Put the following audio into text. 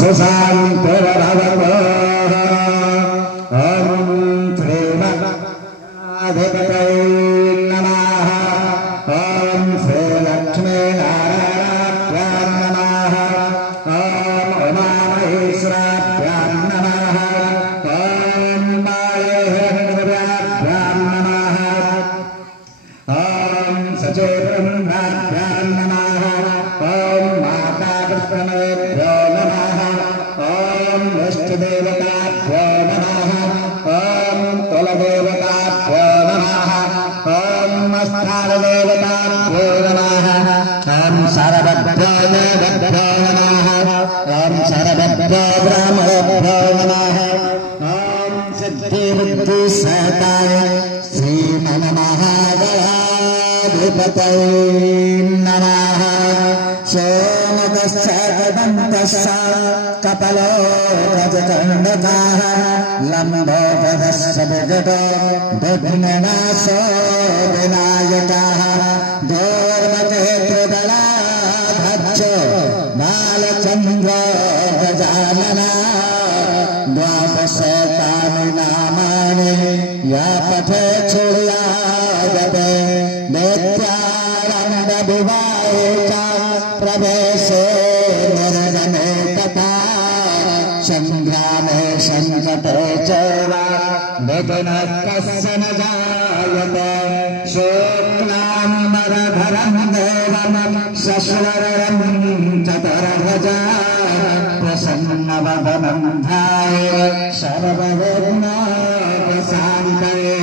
सुशान्तिर्भवतु ॐ श्रीमहाधिपतये नमः ॐ श्रीलक्ष्मीनारायणाभ्यां नमः ॐ उमामहेश्वराभ्यां नमः ॐ माहेश्वराभ्यां नमः ॐ सचेतनाभ्यां नमः ॐ मातापितृभ्यो नमः ॐ इष्टदेवताभ्यो नमः ॐ कुलदेवताभ्यो नमः ॐ स्थानदेवताभ्यो नमः ॐ सर्वभ्यो देवभ्यो नमः ॐ सर्वभ्यो ब्राह्मणेभ्यो नमः ॐ सिद्धिबुद्धिसहताय श्रीमन्महागणाधिपतये नमः सोमकश्चर्वदन्तश्च कपलो गजकर्णकः लम्बोदरश्च विगतो विघ्ननाशो विनायकः धूर्मकेतुदलाधक्षो बालचन्द्रो गजाननः द्वादशतानि नामानि या पठेत् शृणुयादते नित्यानन्दविवाहे च प्रवेशे निर्गमे तथा संग्रामे संकटे च विघ्नः कस्य न जायते शुक्लाम्बरधरं देवं शशिवर्णं चतुर्भुजं प्रसन्नवदनं ध्यायेत् सर्वविघ्नोपशान्तये।